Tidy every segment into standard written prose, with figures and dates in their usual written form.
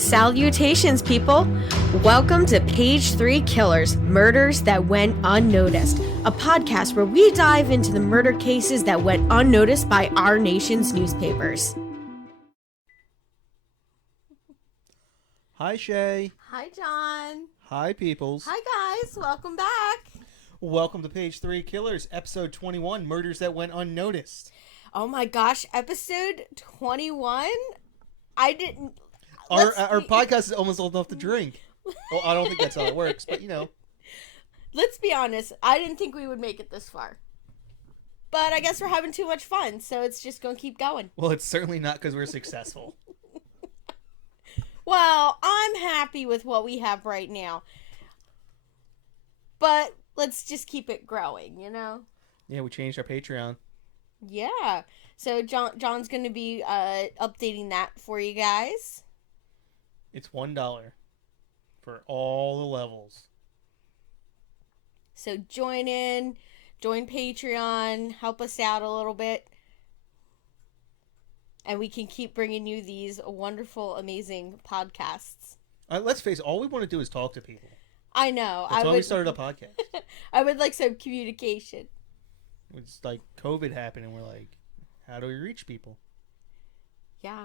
Salutations, people! Welcome to Page 3 Killers, Murders That Went Unnoticed, a podcast where we dive into the murder cases that went unnoticed by our nation's newspapers. Hi, Shay. Hi, John. Hi, peoples. Hi, guys. Welcome back. Welcome to Page 3 Killers, Episode 21, Murders That Went Unnoticed. Oh my gosh, Episode 21? I didn't... Our podcast is almost old enough to drink. Well, I don't think that's how it works, but you know. Let's be honest. I didn't think we would make it this far. But I guess we're having too much fun, so it's just going to keep going. Well, it's certainly not because we're successful. Well, I'm happy with what we have right now. But let's just keep it growing, you know? Yeah, we changed our Patreon. Yeah. So John's going to be updating that for you guys. It's $1 for all the levels. So join Patreon, help us out a little bit. And we can keep bringing you these wonderful, amazing podcasts. Let's face it, all we want to do is talk to people. I know. That's why we started a podcast. I would like some communication. It's like COVID happened and we're like, how do we reach people? Yeah.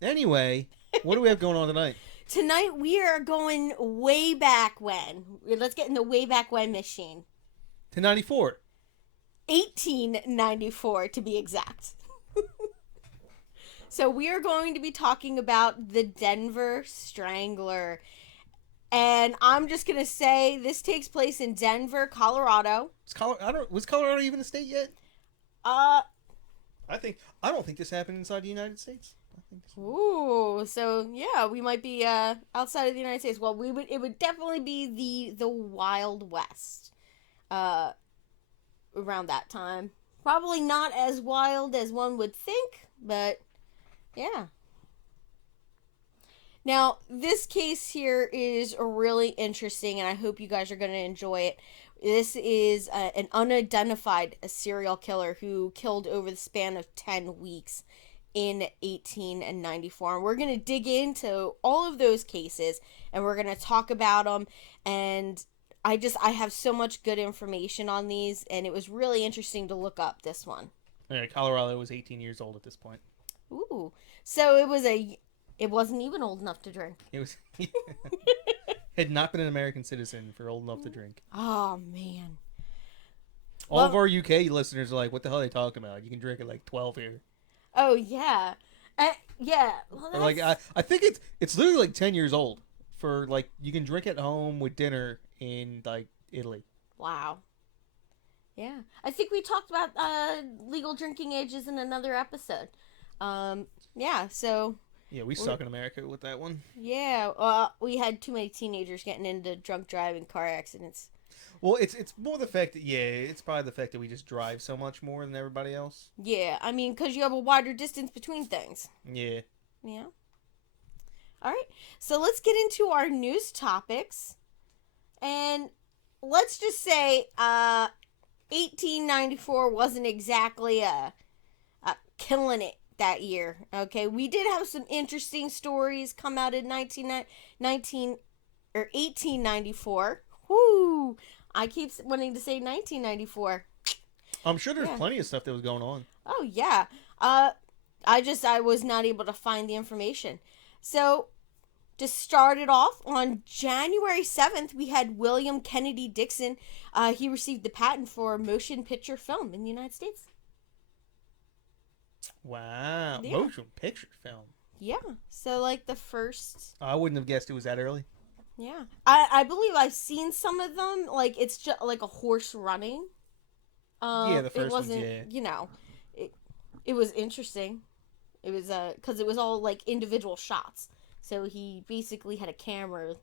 Anyway, what do we have going on tonight? Tonight we are going way back when. Let's get in the way back when machine. To 94. 1894 to be exact. So we are going to be talking about the Denver Strangler. And I'm just going to say this takes place in Denver, Colorado. Was Colorado even a state yet? I don't think this happened inside the United States. Ooh, so yeah, we might be outside of the United States. Well, it would definitely be the Wild West around that time. Probably not as wild as one would think, but yeah. Now, this case here is really interesting, and I hope you guys are going to enjoy it. This is an unidentified serial killer who killed over the span of 10 weeks in 1894. And we're going to dig into all of those cases, and we're going to talk about them. And I have so much good information on these, and it was really interesting to look up this one. Yeah, Colorado was 18 years old at this point. Ooh. So it wasn't even old enough to drink. It was had not been an American citizen for old enough to drink. Oh, man. All of our UK listeners are like, what the hell are they talking about? You can drink at like 12 here. Oh, yeah. Yeah. Well, like I think it's literally like 10 years old for like you can drink at home with dinner in like Italy. Wow. Yeah. I think we talked about legal drinking ages in another episode. Yeah, so yeah, we suck in America with that one. Yeah, we had too many teenagers getting into drunk driving car accidents. Well, it's more the fact that, it's probably the fact that we just drive so much more than everybody else. Yeah, I mean, because you have a wider distance between things. Yeah. Yeah. All right, so let's get into our news topics. And let's just say 1894 wasn't exactly killing it that year. Okay, we did have some interesting stories come out in 1894. Whoo! I keep wanting to say 1994. I'm sure there's plenty of stuff that was going on. Oh yeah. I was not able to find the information. So to start it off, on January 7th, we had William Kennedy Dixon. He received the patent for motion picture film in the United States. Wow. Yeah. Motion picture film. Yeah. So like the first... I wouldn't have guessed it was that early. Yeah. I believe I've seen some of them. Like it's just like a horse running. Yeah, the first it wasn't, ones, yeah. You know, it was interesting. It was because it was all like individual shots. So he basically had a camera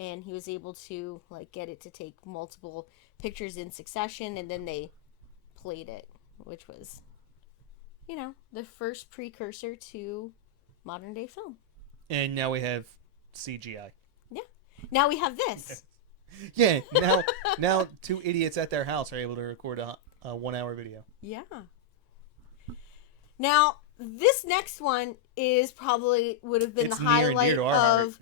and he was able to like get it to take multiple pictures in succession, and then they played it, which was, you know, the first precursor to modern day film. And now we have CGI. Yeah. Now we have this. Yeah. Now two idiots at their house are able to record a 1 hour video. Yeah. Now, this next one is probably would have been It's the near and dear highlight to our heart. of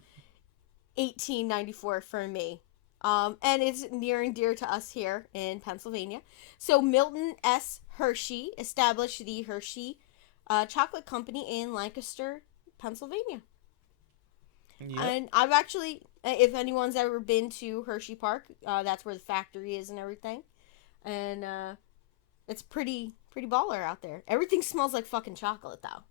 1894 for me. And it's near and dear to us here in Pennsylvania. So Milton S. Hershey established the Hershey Chocolate Company in Lancaster, Pennsylvania. Yep. And I've actually, if anyone's ever been to Hershey Park, that's where the factory is and everything. And it's pretty baller out there. Everything smells like fucking chocolate though.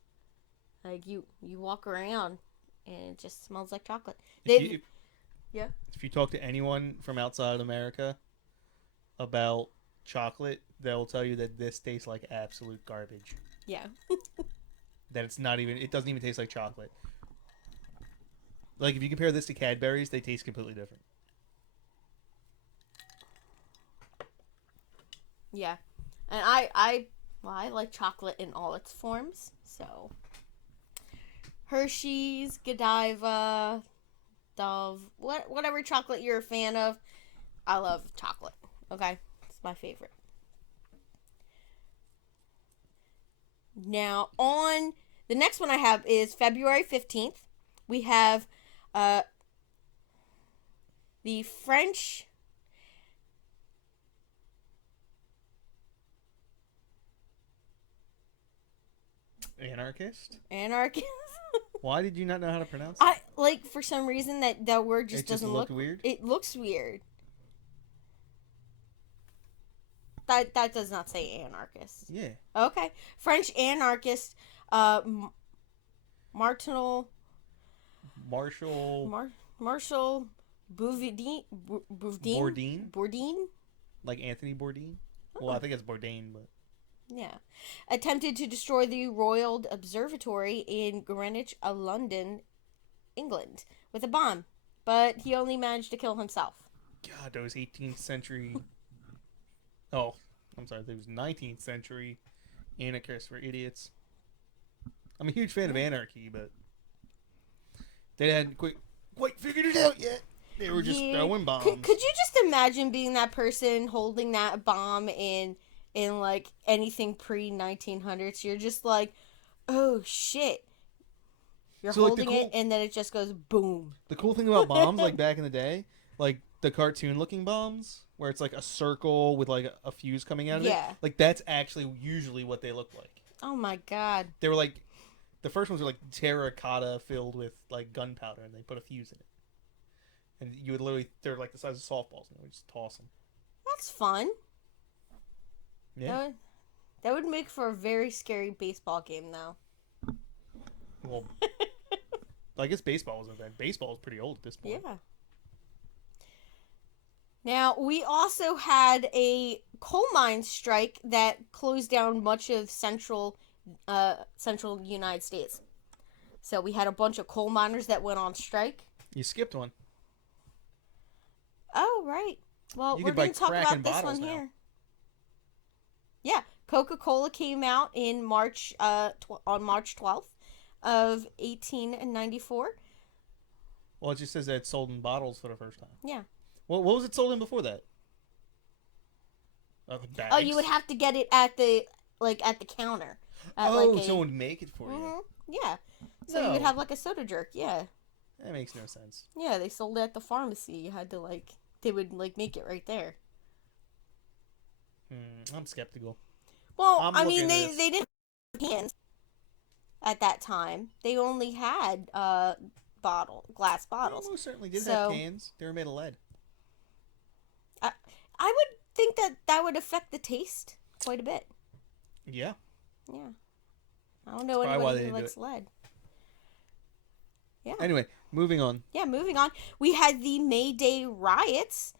Like you walk around and it just smells like chocolate. Yeah. If you talk to anyone from outside America about chocolate, they'll tell you that this tastes like absolute garbage. Yeah. That it doesn't even taste like chocolate. Like, if you compare this to Cadbury's, they taste completely different. Yeah. And I like chocolate in all its forms. So Hershey's, Godiva, Dove, whatever chocolate you're a fan of, I love chocolate. Okay? It's my favorite. Now, on the next one I have is February 15th. We have the French Anarchist? Why did you not know how to pronounce it? I like for some reason that word just doesn't look weird. It looks weird. That does not say anarchist. Yeah. Okay. French anarchist Marshall Bourdain. Like Anthony Bourdain? Well, I think it's Bourdain, but... Yeah. Attempted to destroy the Royal Observatory in Greenwich, London, England, with a bomb. But he only managed to kill himself. God, those 18th century... Oh, I'm sorry, those 19th century anarchists were idiots. I'm a huge fan of anarchy, but... They hadn't quite figured it out yet. They were just throwing bombs. Could you just imagine being that person holding that bomb in like anything pre-1900s? You're just like, oh shit. You're holding it and then it just goes boom. The cool thing about bombs, like back in the day, like the cartoon looking bombs, where it's like a circle with like a fuse coming out of it. Like that's actually usually what they look like. Oh my god. They were like, the first ones were like terracotta filled with like gunpowder, and they put a fuse in it. And you would literally, they're like the size of softballs, and they would just toss them. That's fun. Yeah. That would make for a very scary baseball game, though. Well, I guess baseball wasn't bad. Baseball is pretty old at this point. Yeah. Now, we also had a coal mine strike that closed down much of central United States. So we had a bunch of coal miners that went on strike. You skipped one. Oh, right. Well, we're going to talk about this one here. Yeah, Coca-Cola came out in March, on March 12th of 1894. Well, it just says that it sold in bottles for the first time. Yeah. Well, what was it sold in before that? Bags? Oh, you would have to get it at the counter. Someone would make it for you. Yeah. So you would have like a soda jerk. Yeah. That makes no sense. Yeah, they sold it at the pharmacy. You had to they would make it right there. I'm skeptical. Well, I mean, they didn't have cans at that time. They only had glass bottles. They most certainly did have cans. They were made of lead. I would think that would affect the taste quite a bit. Yeah. Yeah. I don't know anybody who likes lead. Yeah. Anyway, moving on. Yeah, moving on. We had the Mayday Riots,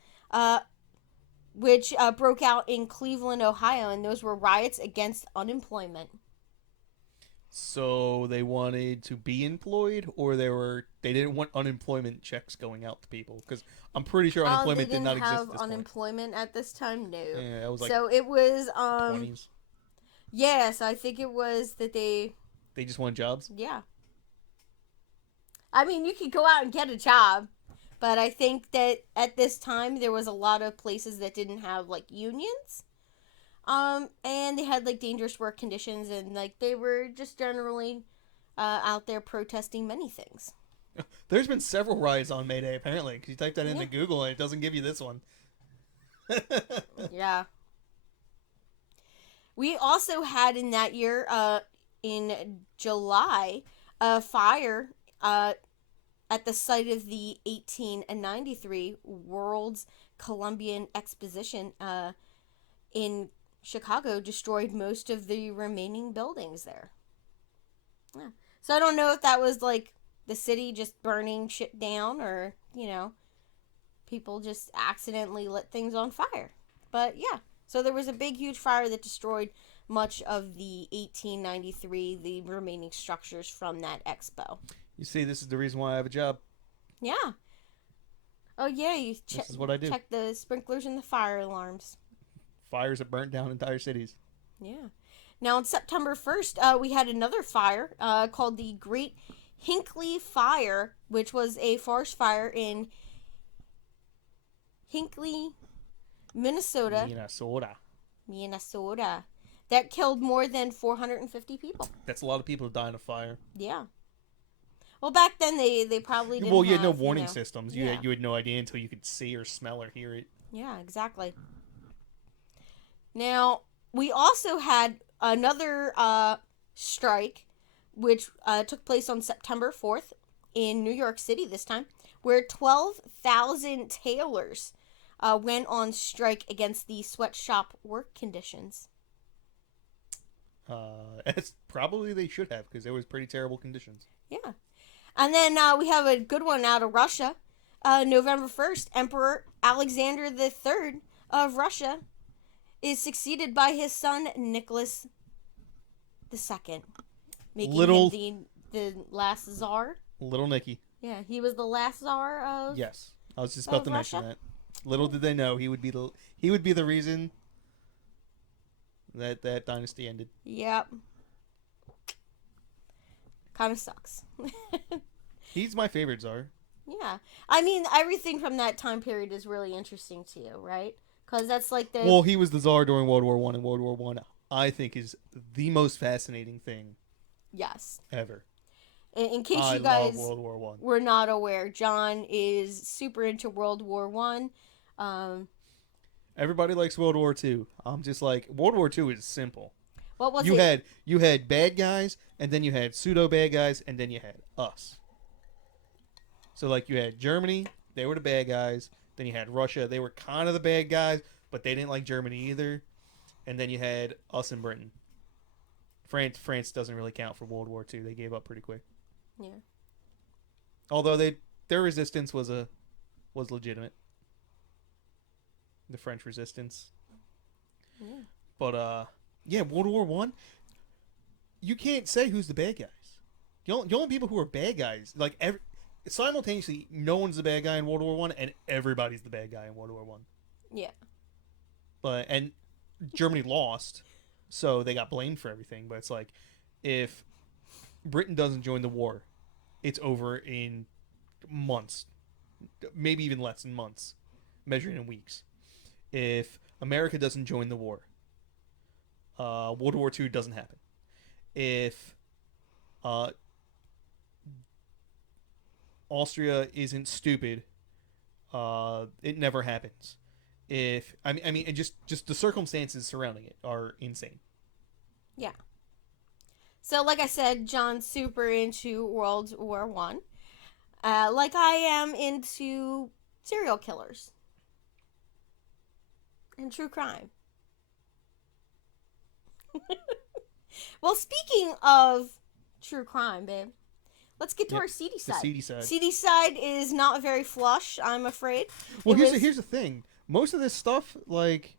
which broke out in Cleveland, Ohio, and those were riots against unemployment. So they wanted to be employed, or they didn't want unemployment checks going out to people? Because I'm pretty sure unemployment did not exist at this point. They didn't have unemployment at this time, no. Yeah, it was like so it was 20s. Yeah, so I think it was that they just wanted jobs? Yeah. I mean, you could go out and get a job, but I think that at this time there was a lot of places that didn't have unions. And they had like dangerous work conditions, and like they were just generally out there protesting many things. There's been several riots on Mayday, apparently, because you type that into Yeah. Google and it doesn't give you this one. Yeah. We also had in that year, in July, a fire at the site of the 1893 World's Columbian Exposition in Chicago destroyed most of the remaining buildings there. Yeah. So I don't know if that was like the city just burning shit down, or, people just accidentally lit things on fire. But yeah. So there was a big, huge fire that destroyed much of the 1893, the remaining structures from that expo. You see, this is the reason why I have a job. Yeah. Oh, yeah, This is what I do. check the sprinklers and the fire alarms. Fires that burnt down entire cities. Yeah. Now, on September 1st, we had another fire called the Great Hinckley Fire, which was a forest fire in Hinckley, Minnesota. Minnesota. That killed more than 450 people. That's a lot of people die in a fire. Yeah. Well, back then they probably didn't Well, you had no have, warning systems. You Yeah. you had no idea until you could see or smell or hear it. Yeah, exactly. Now, we also had another strike, which took place on September 4th in New York City this time, where 12,000 tailors went on strike against the sweatshop work conditions. It's probably they should have, because there was pretty terrible conditions. Yeah. And then we have a good one out of Russia. November 1st, Emperor Alexander III of Russia is succeeded by his son Nicholas II, making him the last Tsar. Little Nicky. Yeah, he was the last Tsar of. Yes, I was just about to mention that. Little did they know he would be the reason that dynasty ended. Yep. Kind of sucks. He's my favorite Tsar. Yeah, I mean everything from that time period is really interesting to you, right? Because that's like the. Well, he was the Tsar during World War One, and World War One, I think, is the most fascinating thing. Yes. Ever. In case you guys were not aware, John is super into World War One. Everybody likes World War Two. I'm just like, World War Two is simple. What was it? You had bad guys, and then you had pseudo bad guys, and then you had us. So like you had Germany, they were the bad guys. Then you had Russia, they were kind of the bad guys, but they didn't like Germany either. And then you had us in Britain. France doesn't really count for World War II. They gave up pretty quick. Yeah. Although their resistance was legitimate. The French resistance. Yeah. But yeah, World War One. You can't say who's the bad guys. The only people who are bad guys, like simultaneously, no one's the bad guy in World War One, and everybody's the bad guy in World War One. Yeah. And Germany lost, so they got blamed for everything. But it's like, if Britain doesn't join the war, it's over in months, maybe even less than months, measuring in weeks. If America doesn't join the war, World War II doesn't happen. If Austria isn't stupid, it never happens. I mean, and just the circumstances surrounding it are insane. Yeah. So, like I said, John's super into World War One, like I am into serial killers and true crime. Well, speaking of true crime, babe, let's get to our seedy side. The seedy side. Seedy side is not very flush, I'm afraid. Well, here's the thing. Most of this stuff, like,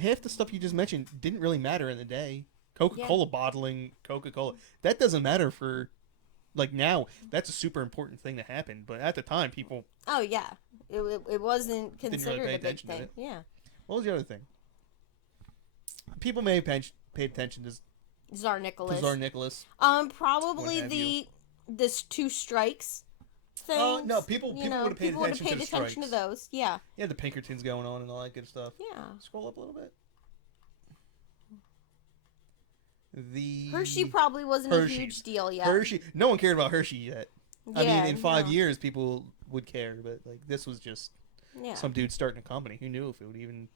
half the stuff you just mentioned didn't really matter in the day. Coca-Cola bottling, Coca-Cola. That doesn't matter for, like, now. That's a super important thing to happen. But at the time, people... Oh, yeah. It wasn't considered really a big thing. Yeah. What was the other thing? People may have paid attention to Tsar Nicholas. Probably the two strikes things. No, people would have paid people would have attention to paid the attention to strikes. those. Yeah. Yeah, the Pinkertons going on and all that good stuff. Yeah. Scroll up a little bit. Hershey probably wasn't a huge deal yet. Hershey. No one cared about Hershey yet. Yeah, I mean, in 5 years, people would care, but like this was just some dude starting a company. Who knew if it would even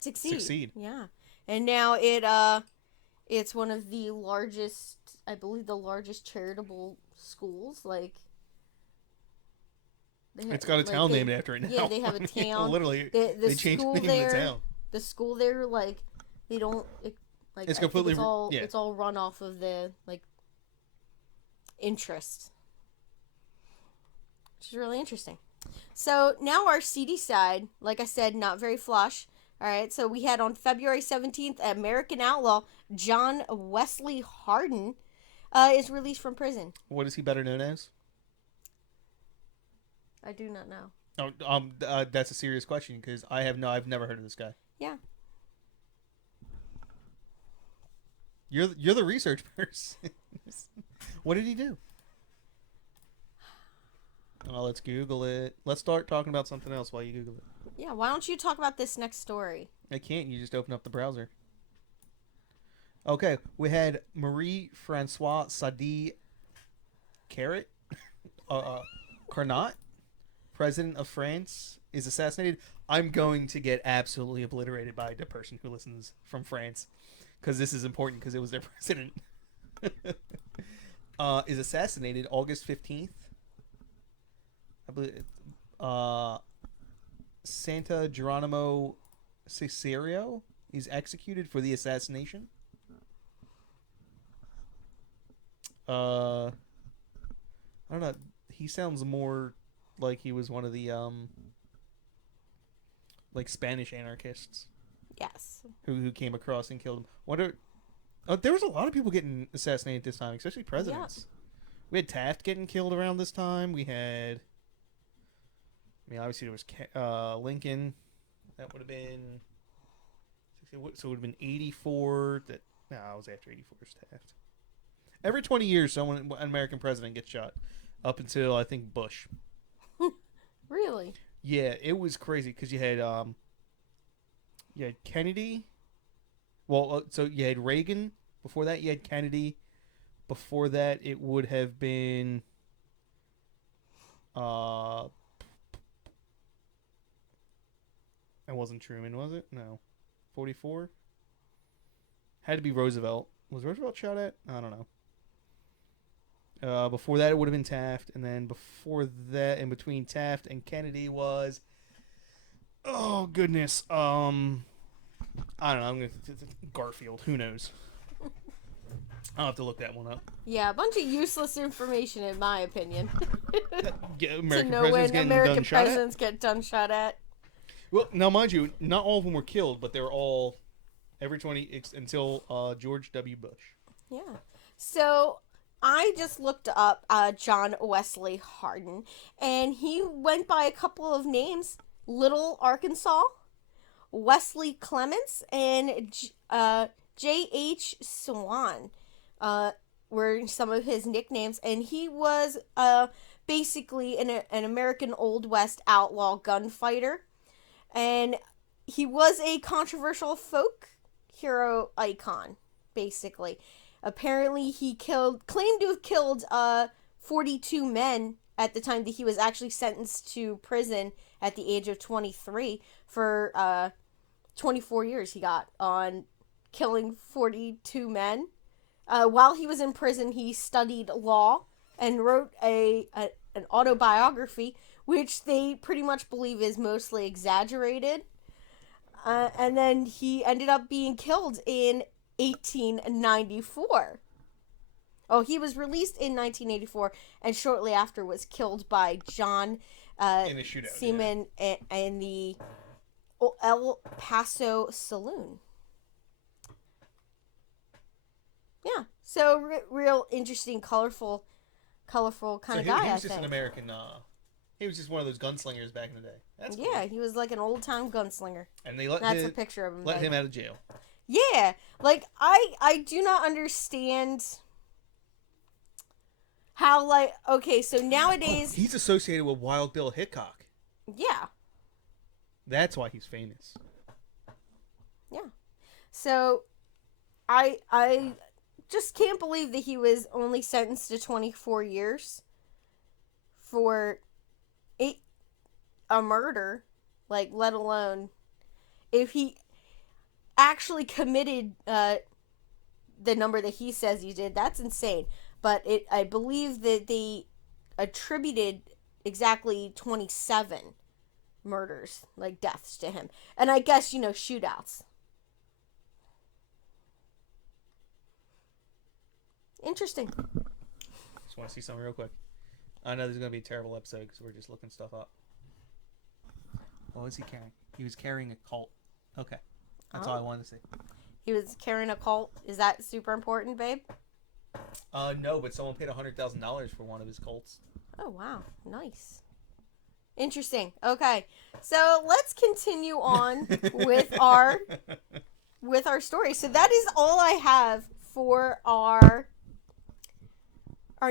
succeed? Yeah, and now it's one of the largest, I believe, the largest charitable schools. Like, it's got a town named after it now. Yeah, they have a town. Literally, they changed the name of the town. The school there, like, they don't. It's completely. It's all run off of the interest, which is really interesting. So now our CD side, like I said, not very flush. All right, so we had on February 17th, American outlaw John Wesley Hardin is released from prison. What is he better known as? I do not know. Oh, that's a serious question because I've never heard of this guy. Yeah. You're the research person. What did he do? Oh, let's Google it. Let's start talking about something else while you Google it. Yeah, why don't you talk about this next story? I can't. You just open up the browser. Okay, we had Marie Francois Sadi Carrot, Carnot, president of France, is assassinated. I'm going to get absolutely obliterated by the person who listens from France, because this is important because it was their president. Is assassinated August 15th. I believe Santa Geronimo Cesario is executed for the assassination. I don't know. He sounds more like he was one of the like Spanish anarchists. Yes. Who came across and killed him. There was a lot of people getting assassinated this time, especially presidents. Yeah. We had Taft getting killed around this time. We had, obviously there was Lincoln. That would have been, so it would have been 84. It was after 84's Taft. Every 20 years, an American president gets shot, up until I think Bush. Really? Yeah, it was crazy because you had Kennedy. Well, so you had Reagan. Before that, you had Kennedy. Before that, it would have been it wasn't Truman, was it? No. 44? Had to be Roosevelt. Was Roosevelt shot at? I don't know. Before that, it would have been Taft. And then before that, in between Taft and Kennedy was... Oh, goodness. I don't know. I'm going to... Garfield. Who knows? I'll have to look that one up. Yeah, a bunch of useless information, in my opinion. American to know when American presidents get done shot at. Well, now, mind you, not all of them were killed, but they were all... Every 20... Until George W. Bush. Yeah. So... I just looked up John Wesley Hardin, and he went by a couple of names: Little Arkansas, Wesley Clements, and J.H. Swan were some of his nicknames. And he was basically an American Old West outlaw gunfighter, and he was a controversial folk hero icon, basically. Apparently, he claimed to have killed 42 men at the time that he was actually sentenced to prison at the age of 23 for 24 years he got on killing 42 men. While he was in prison, he studied law and wrote an autobiography, which they pretty much believe is mostly exaggerated. And then he ended up being killed in 1894. Oh, he was released in 1984 and shortly after was killed by John in a shootout, Seaman in the El Paso Saloon. Yeah, so real interesting, colorful kind of guy. He was just an American. He was just one of those gunslingers back in the day. That's cool. Yeah, he was like an old time gunslinger. And they that's a picture of him. Let him out of jail. Yeah, like I do not understand how, like, okay, so Oh, nowadays, he's associated with Wild Bill Hickok. yeah, That's why he's famous. yeah. So I just can't believe that he was only sentenced to 24 years for a murder, like, let alone if he actually committed the number that he says he did. That's insane. But I believe that they attributed exactly 27 murders, like deaths, to him. And I guess, shootouts. Interesting. Just want to see something real quick. I know this is going to be a terrible episode because we're just looking stuff up. What was he carrying? He was carrying a Colt. Okay. That's all I wanted to see. He was carrying a Colt. Is that super important, babe? No, but someone paid $100,000 for one of his Colts. Oh, wow. Nice. Interesting. Okay. So let's continue on with our story. So that is all I have for our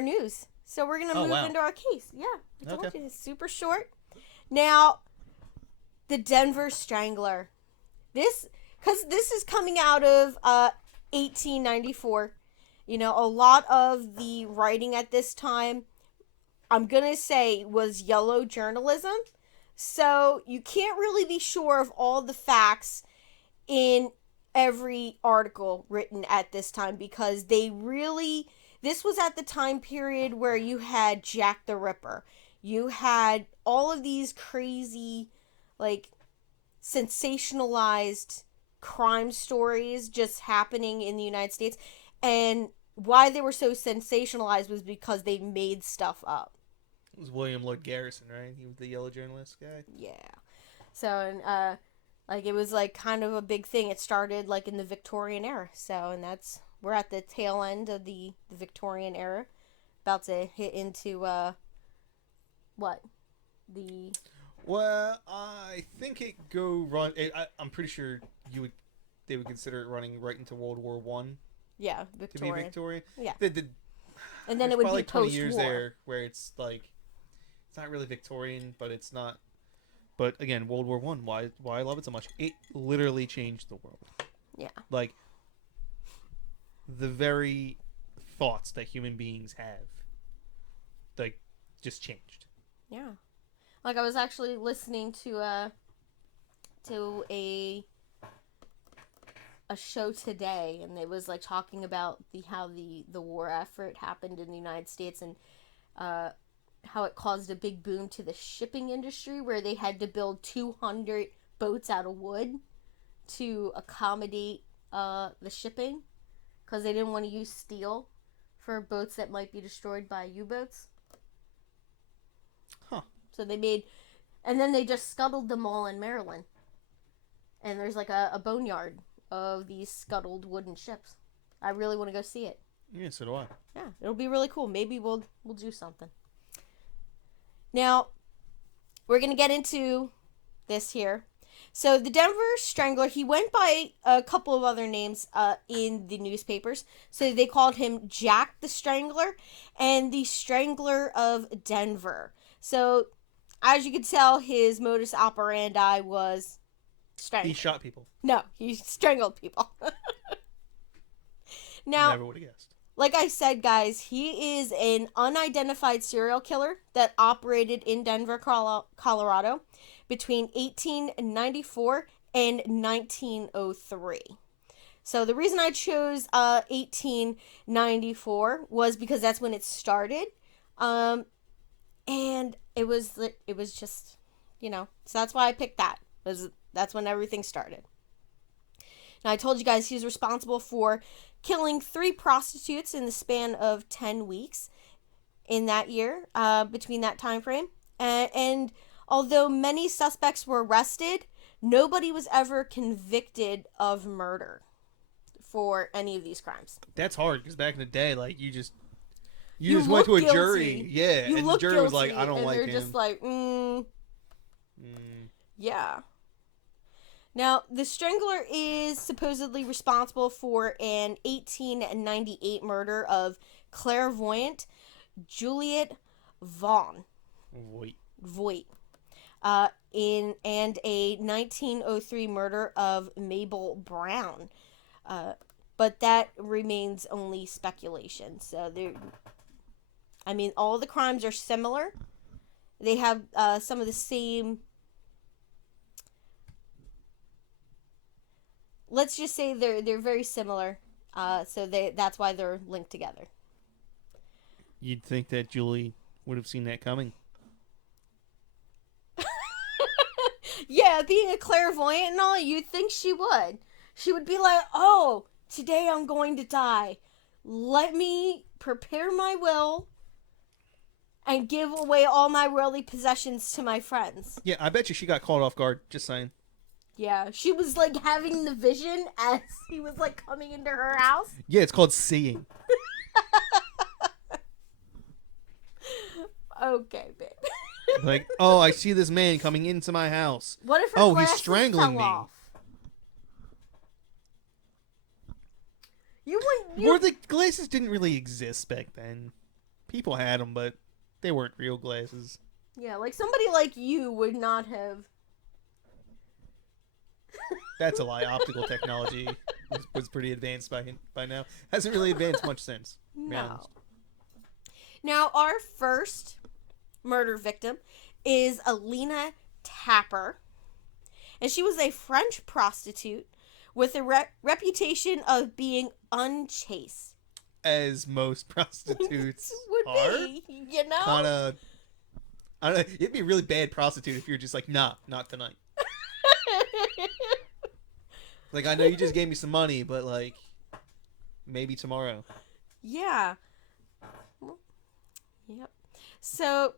news. So we're going to move into our case. Yeah. I told you. It's super short. Now, the Denver Strangler. Because this is coming out of 1894. A lot of the writing at this time, I'm going to say, was yellow journalism. So you can't really be sure of all the facts in every article written at this time, because this was at the time period where you had Jack the Ripper. You had all of these crazy, like, sensationalized crime stories just happening in the United States. And why they were so sensationalized was because they made stuff up. It was William Lloyd Garrison, right? He was the yellow journalist guy. Yeah. So, and it was like kind of a big thing. It started like in the Victorian era. So, and we're at the tail end of the Victorian era, about to hit into what the. Well, I think I'm pretty sure they would consider it running right into World War One. Yeah, Victorian. To be Victorian. Yeah. And then it would be like 20 post-war. years there where it's like it's not really Victorian, but it's not. But again, World War One. Why I love it so much? It literally changed the world. Yeah. Like the very thoughts that human beings have, like, just changed. Yeah. Like, I was actually listening to a show today, and it was like talking about how the war effort happened in the United States, and how it caused a big boom to the shipping industry, where they had to build 200 boats out of wood to accommodate the shipping, because they didn't want to use steel for boats that might be destroyed by U-boats. Huh. So and then they just scuttled them all in Maryland. And there's like a boneyard of these scuttled wooden ships. I really want to go see it. Yeah, so do I. Yeah, it'll be really cool. Maybe we'll do something. Now, we're going to get into this here. So the Denver Strangler, he went by a couple of other names in the newspapers. So they called him Jack the Strangler and the Strangler of Denver. So, as you can tell, his modus operandi was strangling. He shot people. No, he strangled people. Now, never would have guessed. Like I said, guys, he is an unidentified serial killer that operated in Denver, Colorado between 1894 and 1903. So the reason I chose 1894 was because that's when it started. And it was just, so that's why I picked that. That's when everything started. Now, I told you guys he was responsible for killing 3 prostitutes in the span of 10 weeks in that year, between that time frame. And although many suspects were arrested, nobody was ever convicted of murder for any of these crimes. That's hard, because back in the day, like, you just went to a jury. Yeah, and the jury was like, I don't like him. And they're just like, yeah. Now, the Strangler is supposedly responsible for an 1898 murder of Clairvoyant, Juliet Vaughn. Voight. In a 1903 murder of Mabel Brown. But that remains only speculation. So all the crimes are similar. They have some of the same. Let's just say they're very similar. So that's why they're linked together. You'd think that Julie would have seen that coming. Yeah, being a clairvoyant and all, you'd think she would. She would be like, oh, today I'm going to die. Let me prepare my will and give away all my worldly possessions to my friends. Yeah, I bet you she got caught off guard, just saying. Yeah, she was like having the vision as he was like coming into her house. Yeah, it's called seeing. Okay, babe. Like, oh, I see this man coming into my house. What if her he's strangling me. Off? Well, the glasses didn't really exist back then. People had them, but they weren't real glasses. Yeah, like somebody like you would not have. That's a lie. Optical technology was pretty advanced by now. Hasn't really advanced much since. No. Now, our first murder victim is Alina Tapper. And she was a French prostitute with a reputation of being unchaste. As most prostitutes would are. Be, you know? Kinda, I don't know, it'd be a really bad prostitute if you're just like, nah, not tonight. Like, I know you just gave me some money, but like, maybe tomorrow. Yeah. Yep. So,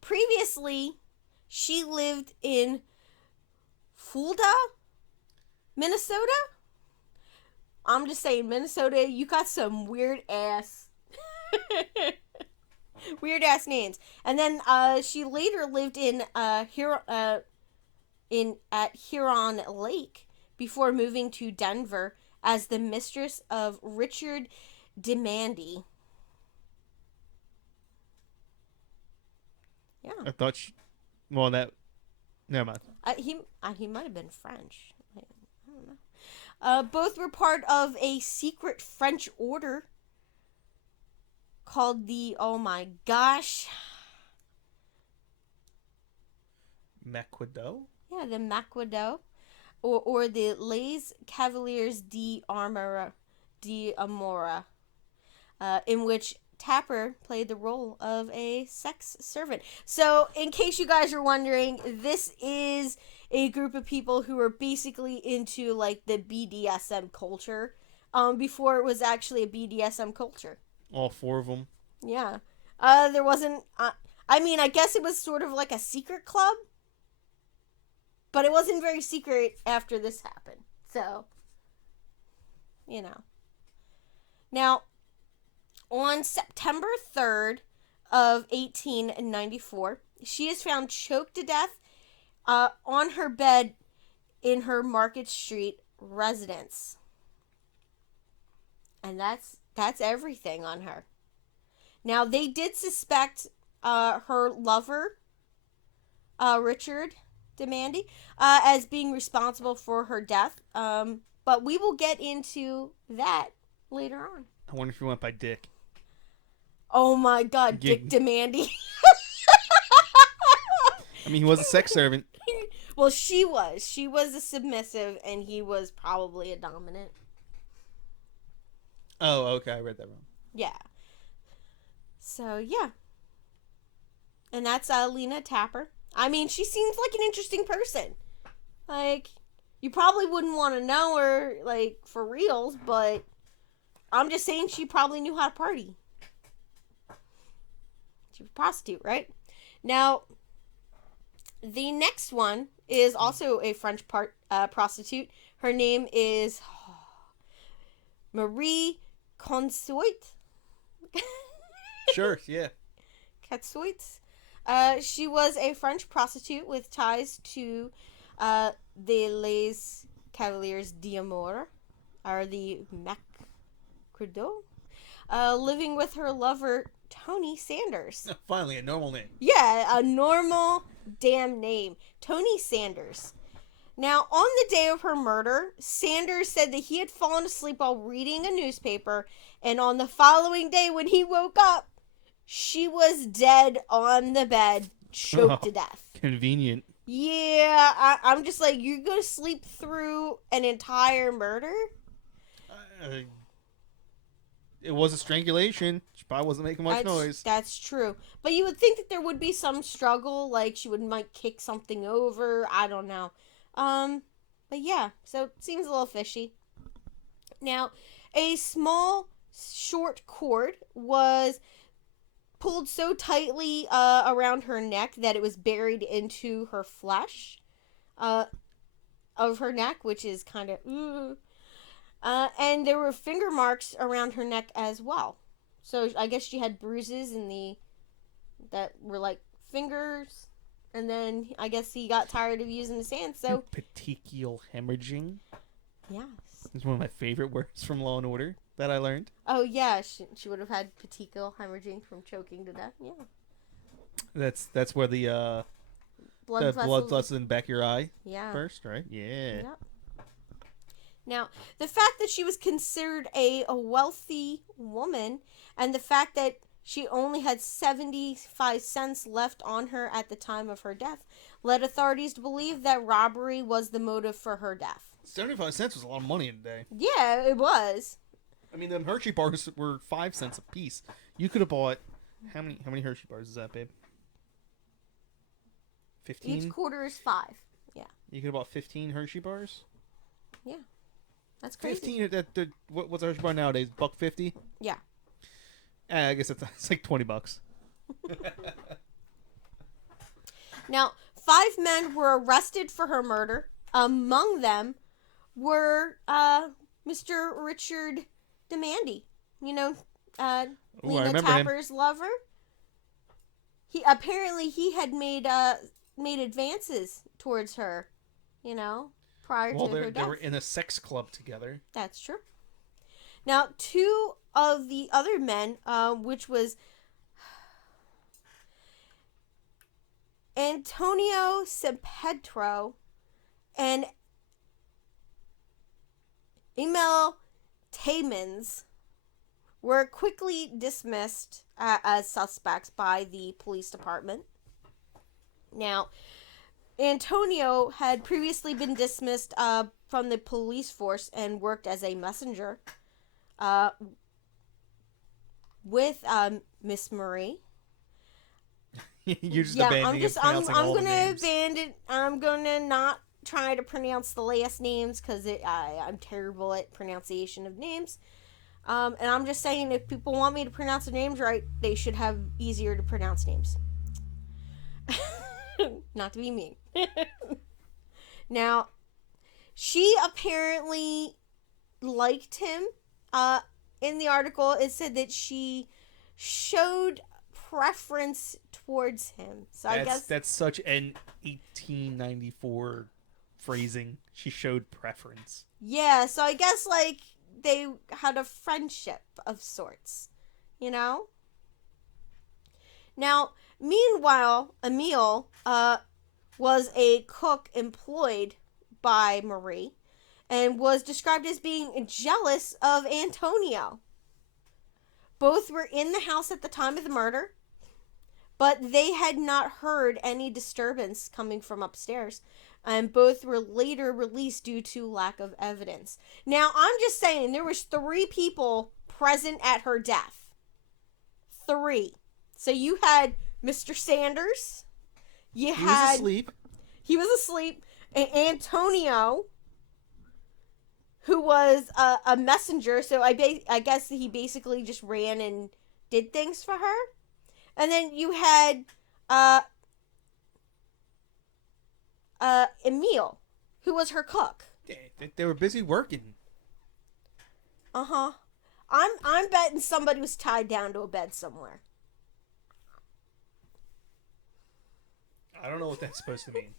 previously, she lived in Fulda, Minnesota. I'm just saying, Minnesota, you got some weird ass names. And then she later lived in Huron Lake before moving to Denver as the mistress of Richard Demandy. Yeah. I thought never mind. He might have been French. I don't know. Both were part of a secret French order called the, oh my gosh. Maquedo? Yeah, the Maquedo. Or the Les Cavaliers d'Amora, in which Tapper played the role of a sex servant. So, in case you guys are wondering, this is a group of people who are basically into, like, the BDSM culture, before it was actually a BDSM culture. All four of them? Yeah. There wasn't, I guess it was sort of like a secret club, but it wasn't very secret after this happened. So, you know. Now, on September 3rd of 1894, she is found choked to death on her bed in her Market Street residence. And that's everything on her. Now, they did suspect her lover, Richard Demandy, as being responsible for her death. But we will get into that later on. I wonder if he went by Dick. Oh my God, Dick Demandy. I mean, he was a sex servant. Well, she was. She was a submissive, and he was probably a dominant. Oh, okay. I read that wrong. Yeah. So, yeah. And that's Alina Tapper. I mean, she seems like an interesting person. Like, you probably wouldn't want to know her, like, for reals, but I'm just saying she probably knew how to party. She was a prostitute, right? Now, the next one is also a French prostitute. Her name is Marie Consoit. Sure, yeah. Consoit. She was a French prostitute with ties to the Les Cavaliers d'Amour, or the Macredo, living with her lover Tony Sanders. Finally, a normal name. Yeah, a normal damn name. Tony Sanders. Now, on the day of her murder, Sanders said that he had fallen asleep while reading a newspaper, and on the following day when he woke up, she was dead on the bed, choked to death. Convenient. Yeah, I'm just like, you're going to sleep through an entire murder? It was a strangulation. She probably wasn't making much noise. That's true. But you would think that there would be some struggle, like she might kick something over. I don't know. But yeah, so it seems a little fishy. Now, a small, short cord was pulled so tightly around her neck that it was buried into her flesh of her neck, which is kind of... and there were finger marks around her neck as well. So I guess she had bruises that were like fingers. And then I guess he got tired of using his hands. So petechial hemorrhaging. Yes. It's one of my favorite words from Law and Order that I learned. Oh yeah, she would have had petechial hemorrhaging from choking to death. Yeah. That's where the blood vessels in the back of your eye. Yeah. First, right? Yeah. Yep. Now, the fact that she was considered a wealthy woman, and the fact that she only had 75 cents left on her at the time of her death led authorities to believe that robbery was the motive for her death. 75 cents was a lot of money in a day. Yeah, it was. I mean, them Hershey bars were 5 cents a piece. You could have bought... How many Hershey bars is that, babe? 15? Each quarter is 5. Yeah. You could have bought 15 Hershey bars? Yeah. That's crazy. 15? What's a Hershey bar nowadays? $1.50? Yeah. I guess it's like $20. Now, 5 men were arrested for her murder. Among them were Mr. Richard Demandy. You know, Alina Tapper's lover. He had made advances towards her, you know, prior to her death. They were in a sex club together. That's true. Now, 2 of the other men, which was Antonio Sempedro and Emil Taymans, were quickly dismissed as suspects by the police department. Now, Antonio had previously been dismissed from the police force and worked as a messenger with Miss Marie. You're just abandoning I'm gonna not try to pronounce the last names because I'm terrible at pronunciation of names. And I'm just saying, if people want me to pronounce the names right, they should have easier to pronounce names. Not to be mean. Now, she apparently liked him. In the article, it said that she showed preference towards him. So I guess that's such an 1894 phrasing. She showed preference. Yeah, so I guess like they had a friendship of sorts, you know? Now, meanwhile, Emil was a cook employed by Marie and was described as being jealous of Antonio. Both were in the house at the time of the murder, but they had not heard any disturbance coming from upstairs, and both were later released due to lack of evidence. Now, I'm just saying, there was 3 people present at her death. 3. So you had Mr. Sanders. He was asleep. He was asleep. And Antonio, who was a messenger, so I guess he basically just ran and did things for her. And then you had Emil, who was her cook. They were busy working. Uh-huh. I'm betting somebody was tied down to a bed somewhere. I don't know what that's supposed to mean.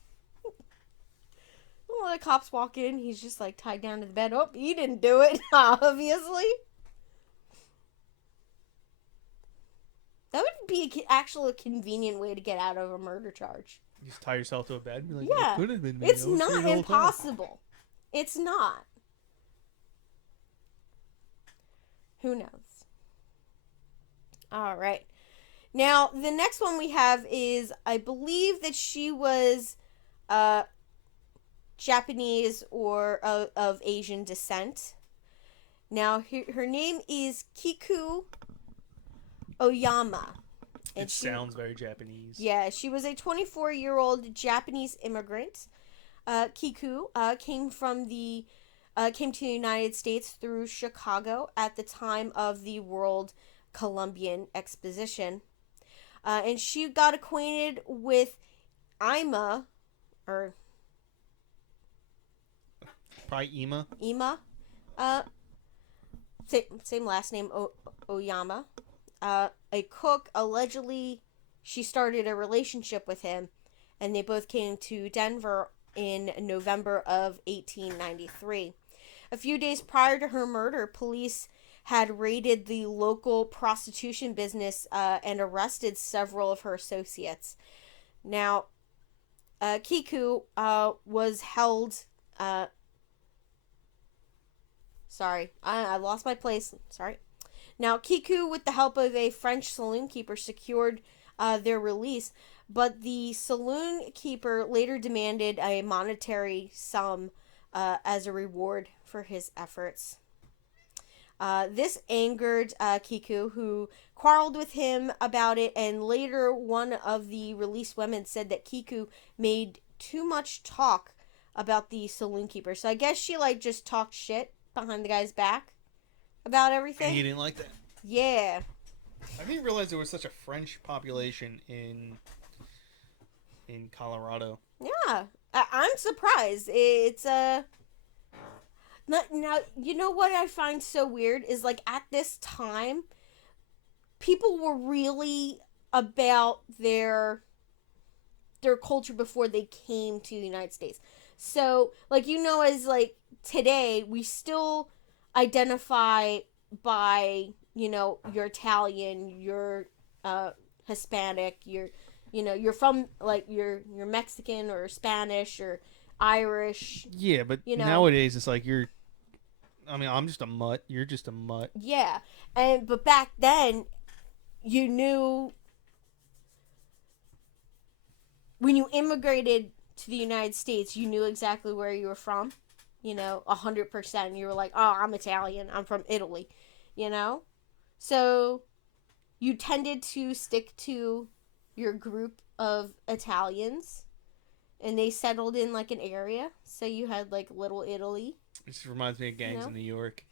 Well, the cops walk in, he's just like tied down to the bed. Oh, he didn't do it, obviously. would be actually a convenient way to get out of a murder charge. You just tie yourself to a bed and be like, Yeah. it could have been me. It's not impossible. It's not. Who knows? All right. Now, the next one we have is, I believe that she was Japanese or of Asian descent. Now, her name is Kiku Oyama. And she sounds very Japanese. Yeah, she was a 24-year-old Japanese immigrant. Kiku came to the United States through Chicago at the time of the World Columbian Exposition. And she got acquainted with Ima, or probably Ima. Ima. Same last name, Oyama. A cook. Allegedly, she started a relationship with him, and they both came to Denver in November of 1893. A few days prior to her murder, police had raided the local prostitution business and arrested several of her associates. Now, Kiku was held... sorry, I lost my place. Sorry. Now, Kiku, with the help of a French saloon keeper, secured their release, but the saloon keeper later demanded a monetary sum as a reward for his efforts. This angered Kiku, who quarreled with him about it, and later one of the released women said that Kiku made too much talk about the saloon keeper. So I guess she just talked shit behind the guy's back about everything. And he didn't like that. Yeah. I didn't realize there was such a French population in Colorado. Yeah, I'm surprised. It's now, you know what I find so weird is at this time, people were really about their culture before they came to the United States. So, as today, we still identify by, you're Italian, you're Hispanic, you're from, you're Mexican or Spanish or Irish. Yeah, but nowadays it's I'm just a mutt. You're just a mutt. Yeah, but back then, you knew when you immigrated to the United States, you knew exactly where you were from. 100%. You were like, oh, I'm Italian. I'm from Italy. So you tended to stick to your group of Italians, and they settled in an area. So you had Little Italy. This reminds me of Gangs in New York.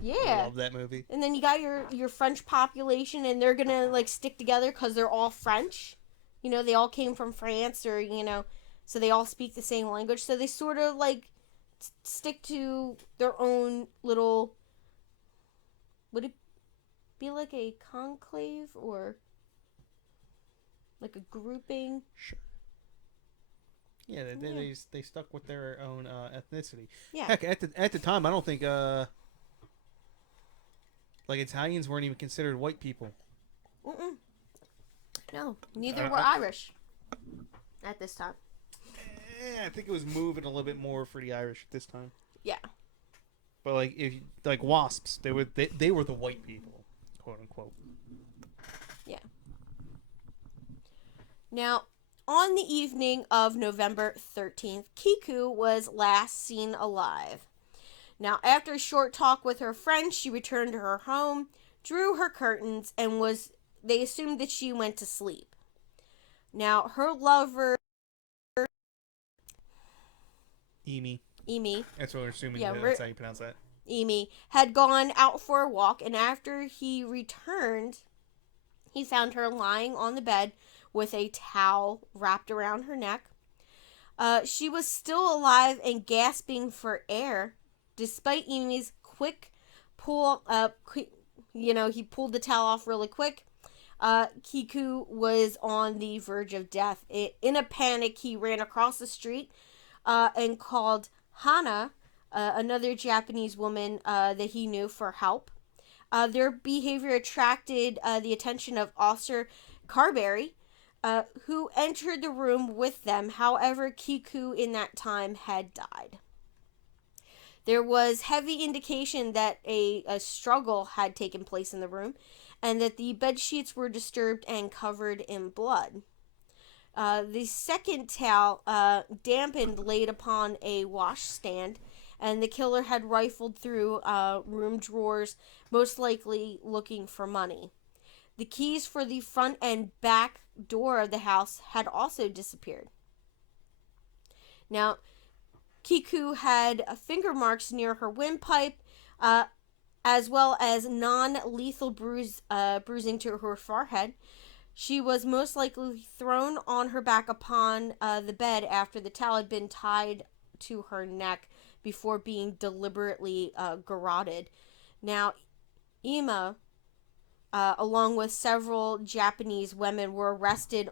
Yeah, I love that movie. And then you got your French population, and they're gonna stick together because they're all French. They all came from France, or so they all speak the same language. So they sort of stick to their own little. Would it be a conclave or a grouping? Sure. Yeah, they stuck with their own ethnicity. Yeah. Heck, at the time, I don't think Italians weren't even considered white people. Mm-mm. No, neither were Irish at this time. I think it was moving a little bit more for the Irish at this time. Yeah. But if WASPs, they were the white people, quote unquote. Yeah. Now, on the evening of November 13th, Kiku was last seen alive. Now, after a short talk with her friend, she returned to her home, drew her curtains, and they assumed that she went to sleep. Now, her lover... Emi. That's what we're assuming. Yeah, that's how you pronounce that. Emi had gone out for a walk, and after he returned, he found her lying on the bed with a towel wrapped around her neck. She was still alive and gasping for air, despite Emi's quick pull. He pulled the towel off really quick. Kiku was on the verge of death. In a panic, he ran across the street and called Hana, another Japanese woman that he knew, for help. Their behavior attracted the attention of Officer Carberry, who entered the room with them. However, Kiku in that time had died. There was heavy indication that a struggle had taken place in the room, and that the bed sheets were disturbed and covered in blood. The second towel, dampened, laid upon a washstand, and the killer had rifled through room drawers, most likely looking for money. The keys for the front and back door of the house had also disappeared. Now, Kiku had finger marks near her windpipe, as well as non-lethal bruising to her forehead. She was most likely thrown on her back upon the bed after the towel had been tied to her neck before being deliberately garroted. Now, Ima, along with several Japanese women, were arrested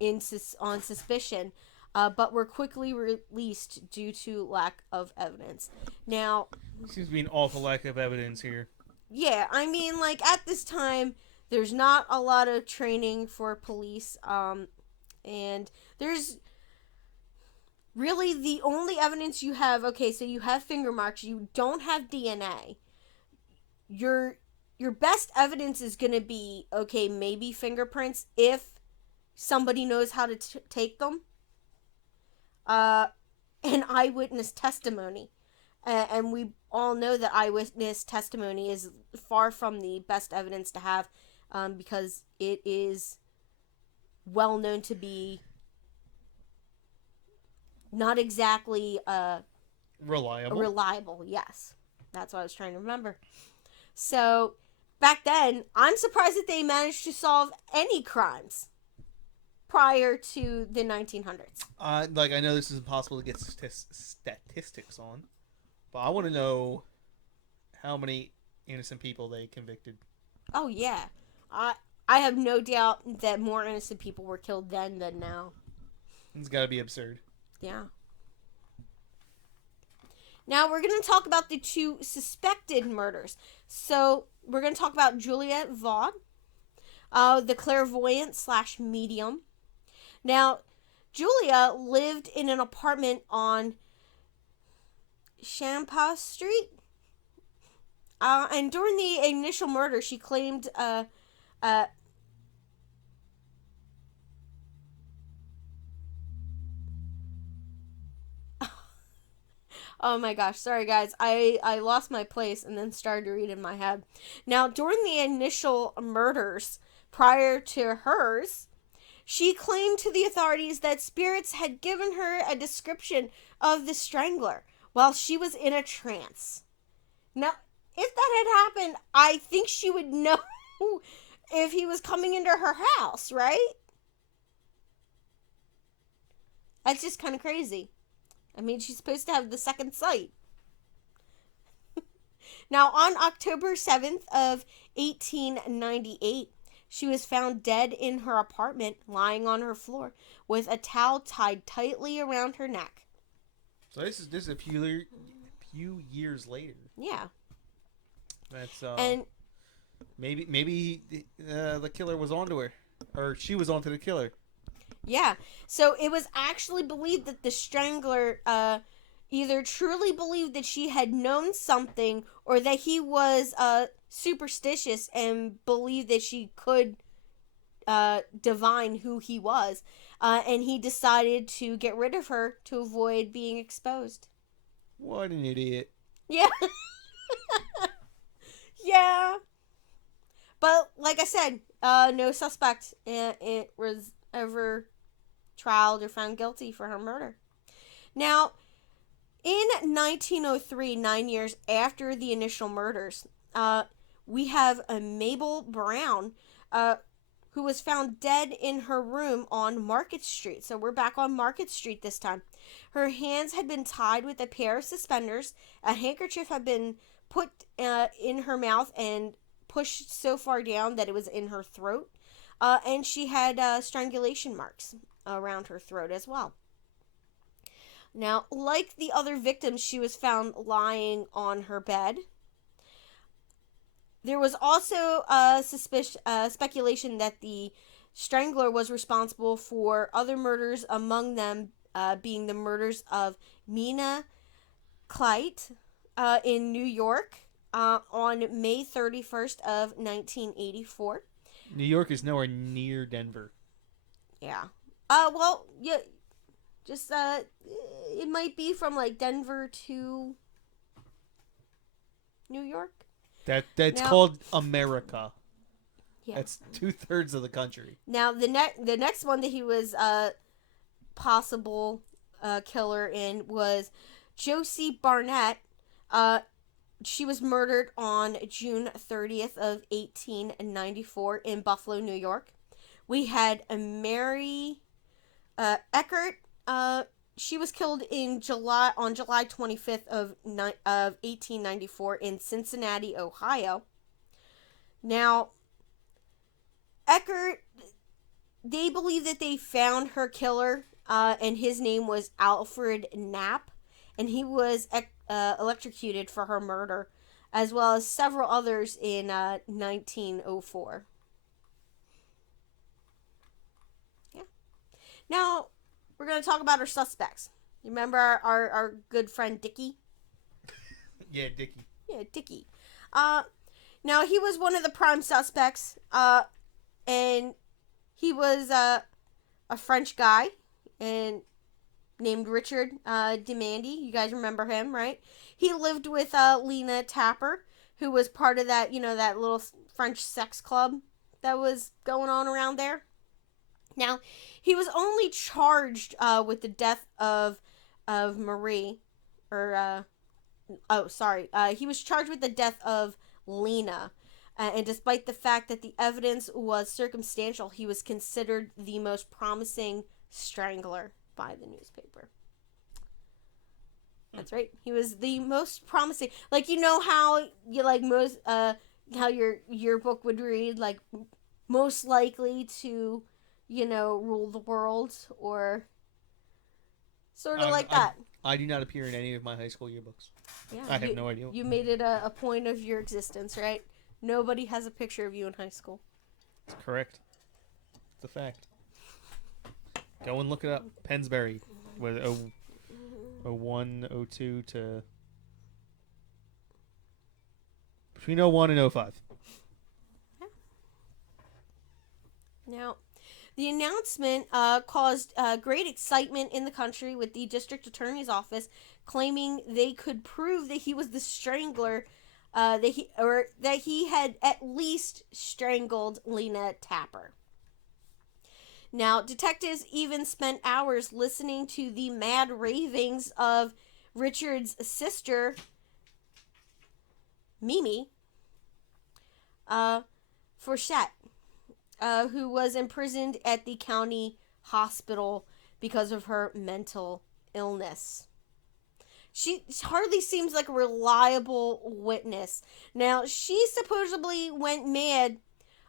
on suspicion, but were quickly released due to lack of evidence. Now, Seems to be an awful lack of evidence here. yeah, I mean, like, at this time, there's not a lot of training for police, and there's really the only evidence you have. Okay, so you have finger marks, you don't have DNA. Your best evidence is going to be, okay, maybe fingerprints if somebody knows how to take them. An eyewitness testimony. And we all know that eyewitness testimony is far from the best evidence to have, because it is well known to be not exactly reliable. Yes, that's what I was trying to remember. So back then, I'm surprised that they managed to solve any crimes prior to the 1900s. I know this is impossible to get statistics on, but I want to know how many innocent people they convicted. Oh yeah, I have no doubt that more innocent people were killed then than now. It's got to be absurd. Yeah. Now we're going to talk about the two suspected murders. So we're going to talk about Juliet Vaughn, the clairvoyant / medium. Now, Julia lived in an apartment on Champa Street. And during the initial murder, she claimed oh my gosh, sorry guys. I lost my place and then started to read in my head. Now, during the initial murders prior to hers, she claimed to the authorities that spirits had given her a description of the Strangler while she was in a trance. Now, if that had happened, I think she would know if he was coming into her house, right? That's just kind of crazy. I mean, she's supposed to have the second sight. Now, on October 7th of 1898, she was found dead in her apartment, lying on her floor, with a towel tied tightly around her neck. So this is a few years later. Yeah. That's and maybe the killer was onto her, or she was onto the killer. Yeah. So it was actually believed that the Strangler either truly believed that she had known something, or that he was superstitious and believed that she could divine who he was. And he decided to get rid of her to avoid being exposed. What an idiot. Yeah. Yeah. But like I said, no suspect it was ever trialed or found guilty for her murder. Now, in 1903, 9 years after the initial murders, we have a Mabel Brown, who was found dead in her room on Market Street. So we're back on Market Street this time. Her hands had been tied with a pair of suspenders. A handkerchief had been put in her mouth and pushed so far down that it was in her throat. And she had strangulation marks around her throat as well. Now, like the other victims, she was found lying on her bed. There was also speculation that the Strangler was responsible for other murders, among them being the murders of Mina Clyte in New York on May 31st of 1984. New York is nowhere near Denver. Yeah. Well, yeah, just it might be from like Denver to New York. That's Now, called America. yeah. That's 2/3 of the country. Now the next one that he was possible killer in was Josie Barnett. She was murdered on June 30th of 1894 in Buffalo, New York. We had Mary Eckert. She was killed on July 25th of 1894 in Cincinnati, Ohio. Now, Eckert, they believe that they found her killer, and his name was Alfred Knapp, and he was electrocuted for her murder, as well as several others in 1904. Yeah. Now, we're going to talk about our suspects. You remember our good friend Dickie? Yeah, Dickie. Yeah, Dickie. Now, he was one of the prime suspects, and he was a French guy and named Richard Demandy. You guys remember him, right? He lived with Alina Tapper, who was part of that, that little French sex club that was going on around there. Now, he was only charged with the death of Marie, or he was charged with the death of Lena. And despite the fact that the evidence was circumstantial, he was considered the most promising strangler by the newspaper. That's right. He was the most promising. Like, how you like most how your yearbook would read, like, most likely to, rule the world, or sort of like that. I do not appear in any of my high school yearbooks. Yeah, I have no idea. You made it a point of your existence, right? Nobody has a picture of you in high school. That's correct. It's a fact. Go and look it up. Pennsbury. With 01, 02 to... Between 01 and 05. Now, the announcement caused great excitement in the country, with the district attorney's office claiming they could prove that he was the strangler, that he had at least strangled Alina Tapper. Now, detectives even spent hours listening to the mad ravings of Richard's sister, Mimi, Fourchette, who was imprisoned at the county hospital because of her mental illness. She hardly seems like a reliable witness. Now, she supposedly went mad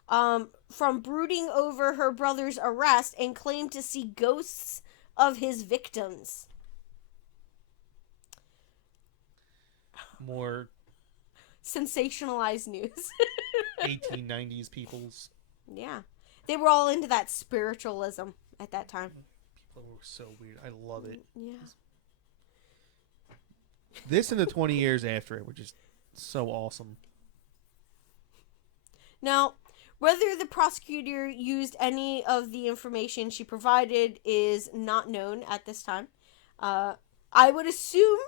from brooding over her brother's arrest and claimed to see ghosts of his victims. More sensationalized news. 1890s peoples. Yeah. They were all into that spiritualism at that time. People were so weird. I love it. Yeah. This and the 20 years after it were just so awesome. Now, whether the prosecutor used any of the information she provided is not known at this time. I would assume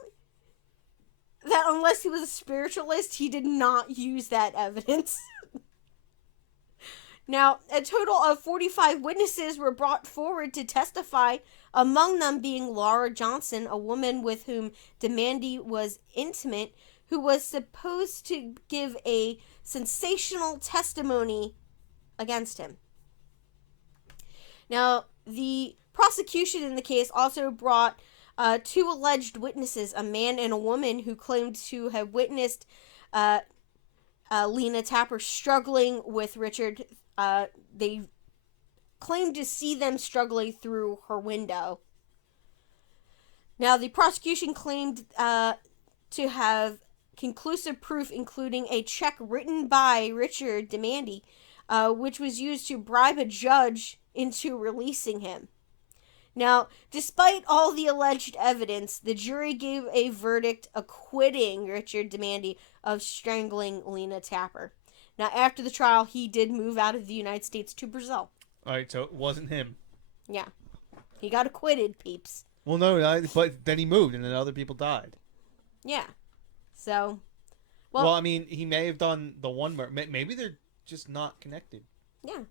that unless he was a spiritualist, he did not use that evidence. Now, a total of 45 witnesses were brought forward to testify, among them being Laura Johnson, a woman with whom Demandy was intimate, who was supposed to give a sensational testimony against him. Now, the prosecution in the case also brought two alleged witnesses, a man and a woman, who claimed to have witnessed Alina Tapper struggling with Richard. They claimed to see them struggling through her window. Now, the prosecution claimed to have conclusive proof, including a check written by Richard Demandy, which was used to bribe a judge into releasing him. Now, despite all the alleged evidence, the jury gave a verdict acquitting Richard Demandy of strangling Alina Tapper. Now, after the trial, he did move out of the United States to Brazil. All right, so it wasn't him. Yeah. He got acquitted, peeps. Well, no, but then he moved, and then other people died. Yeah. So, well, I mean, he may have done the one murder. Maybe they're just not connected. Yeah.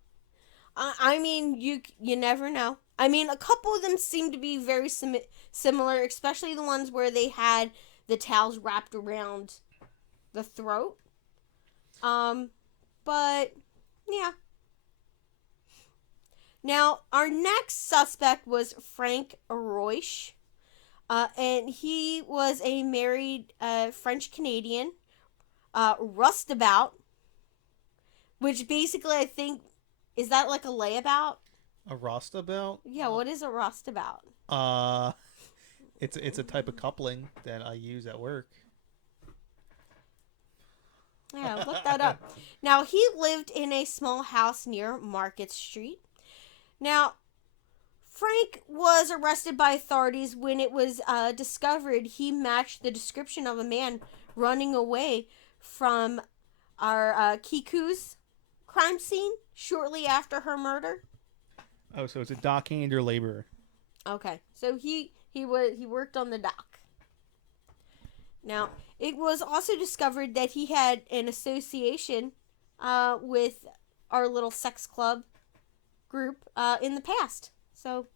I mean, you never know. I mean, a couple of them seem to be very similar, especially the ones where they had the towels wrapped around the throat. But, yeah. Now, our next suspect was Frank Royce. And he was a married French-Canadian rustabout, which basically I think, is that like a layabout? A rostabout? Yeah, what is a rustabout? It's a type of coupling that I use at work. Yeah, look that up. Now, he lived in a small house near Market Street. Now, Frank was arrested by authorities when it was discovered he matched the description of a man running away from our Kiku's crime scene shortly after her murder. Oh, so it's a dockhand laborer. Okay, so he worked on the dock. Now, it was also discovered that he had an association with our little sex club group in the past. So,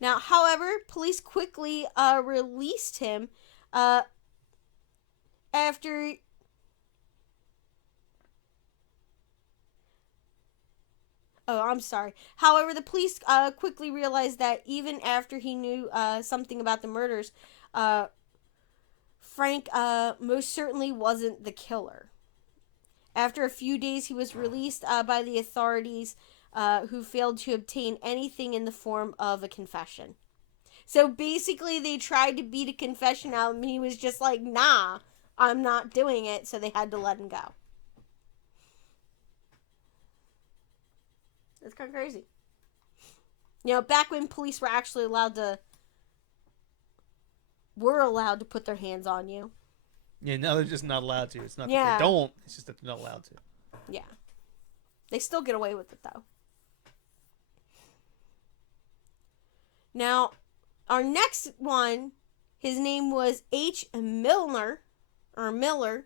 now, however, police quickly released him after. Oh, I'm sorry. However, the police quickly realized that even after he knew something about the murders, Frank most certainly wasn't the killer. After a few days, he was released by the authorities, who failed to obtain anything in the form of a confession. So basically, they tried to beat a confession out, and he was just like, nah, I'm not doing it, so they had to let him go. It's kind of crazy. You know, back when police were actually allowed to put their hands on you. Yeah, now they're just not allowed to. It's not that they don't, it's just that they're not allowed to. Yeah. They still get away with it, though. Now, our next one, his name was H. Milner, or Miller.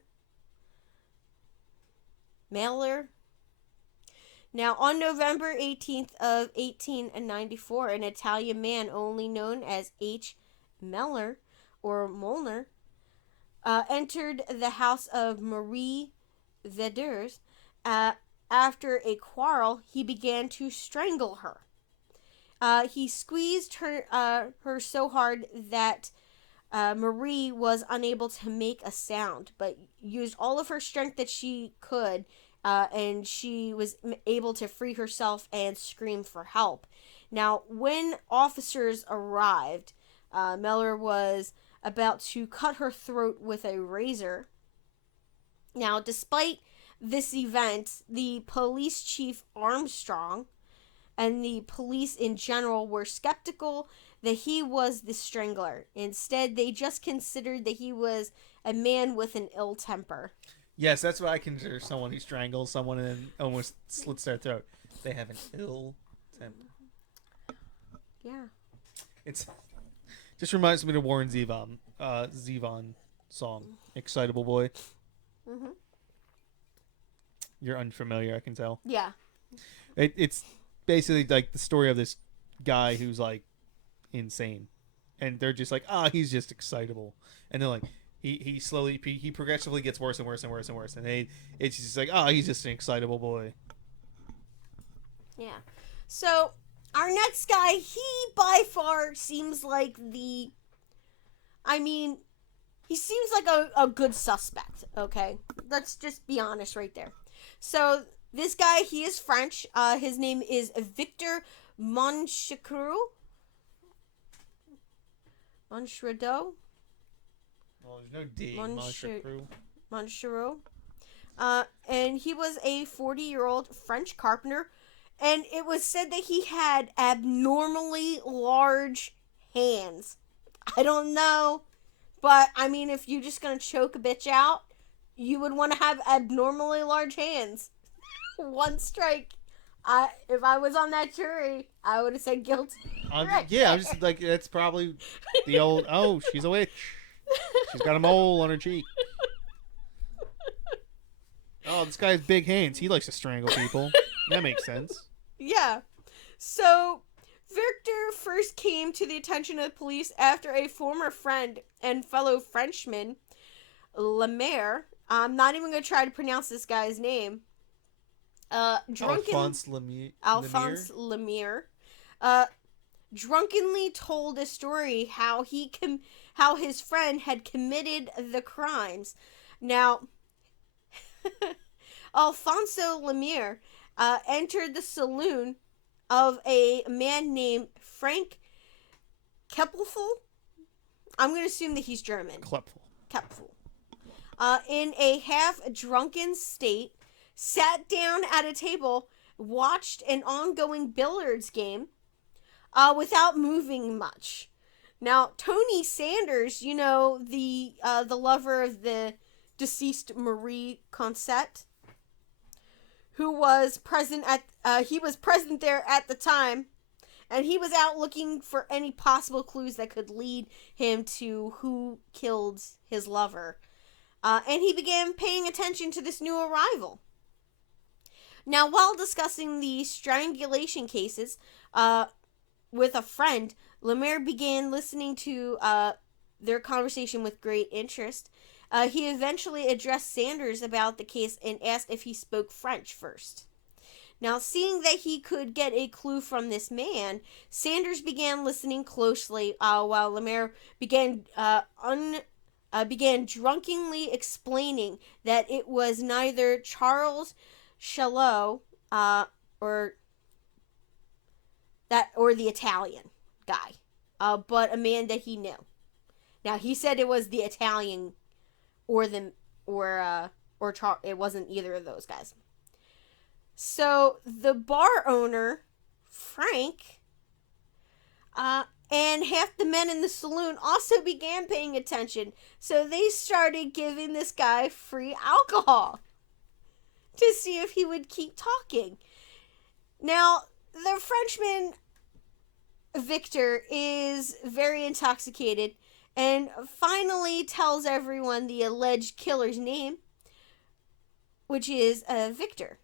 Mailer. Now, on November 18th of 1894, an Italian man only known as H. Milner, or Milner, entered the house of Marie Veders. After a quarrel, he began to strangle her. He squeezed her so hard that Marie was unable to make a sound, but used all of her strength that she could, and she was able to free herself and scream for help. Now, when officers arrived, Miller was about to cut her throat with a razor. Now, despite this event, the police chief Armstrong and the police in general were skeptical that he was the strangler. Instead, they just considered that he was a man with an ill temper. Yes, that's what I consider someone who strangles someone and then almost slits their throat. They have an ill temper. Yeah. It's just reminds me of the Warren Zevon song, "Excitable Boy." Mm-hmm. You're unfamiliar, I can tell. Yeah. It's basically like the story of this guy who's like insane, and they're just like, he's just excitable, and they're like, he progressively gets worse and worse and worse and worse, and it's just like, he's just an excitable boy. Yeah. So our next guy, he by far seems like he seems like a good suspect, okay? Let's just be honest right there. So this guy, he is French. His name is Victor Monchecreau. Well, there's no D. Monchecreau. Monchereau. And he was a 40-year-old French carpenter, and it was said that he had abnormally large hands. I don't know, but I mean, if you're just gonna choke a bitch out, you would want to have abnormally large hands. One strike. If I was on that jury, I would have said guilty. Right. Yeah, I'm just like, that's probably the old, oh, she's a witch. She's got a mole on her cheek. Oh, this guy has big hands. He likes to strangle people. That makes sense. Yeah. So, Victor first came to the attention of the police after a former friend and fellow Frenchman, Lemaire, I'm not even going to try to pronounce this guy's name, Alphonse Lemire, drunkenly told a story how how his friend had committed the crimes. Now, Alfonso Lemire entered the saloon of a man named Frank Kepfelful. I'm going to assume that he's German. Kepfel. In a half-drunken state, sat down at a table, watched an ongoing billiards game without moving much. Now, Tony Sanders, you know, the lover of the deceased Marie Consoit, who was present he was present there at the time, and he was out looking for any possible clues that could lead him to who killed his lover. And he began paying attention to this new arrival. Now, while discussing the strangulation cases with a friend, Lemaire began listening to their conversation with great interest. He eventually addressed Sanders about the case and asked if he spoke French first. Now, seeing that he could get a clue from this man, Sanders began listening closely while Lemaire began drunkenly explaining that it was neither Charles Chalot or the Italian guy, but a man that he knew. Now, he said it was the Italian it wasn't either of those guys. So the bar owner, Frank, and half the men in the saloon also began paying attention. So they started giving this guy free alcohol to see if he would keep talking. Now, the Frenchman, Victor, is very intoxicated and finally tells everyone the alleged killer's name, which is Victor.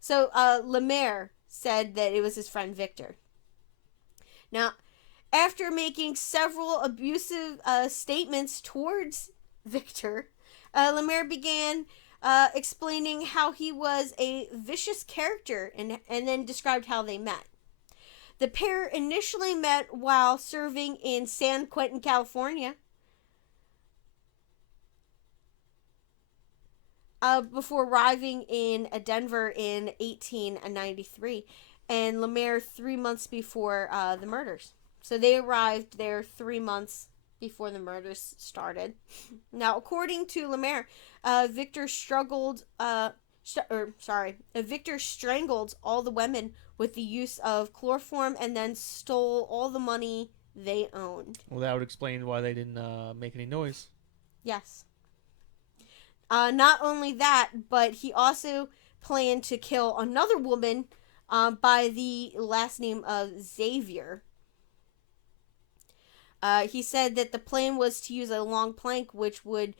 So Lemaire said that it was his friend Victor. Now, after making several abusive statements towards Victor, Lemaire began explaining how he was a vicious character and then described how they met. The pair initially met while serving in San Quentin, California, before arriving in Denver in 1893, and Lemaire 3 months before the murders. So they arrived there 3 months before the murders started. Now, according to Lemaire, Victor strangled all the women with the use of chloroform and then stole all the money they owned. Well, that would explain why they didn't make any noise. Yes. Not only that, but he also planned to kill another woman by the last name of Xavier. He said that the plan was to use a long plank which would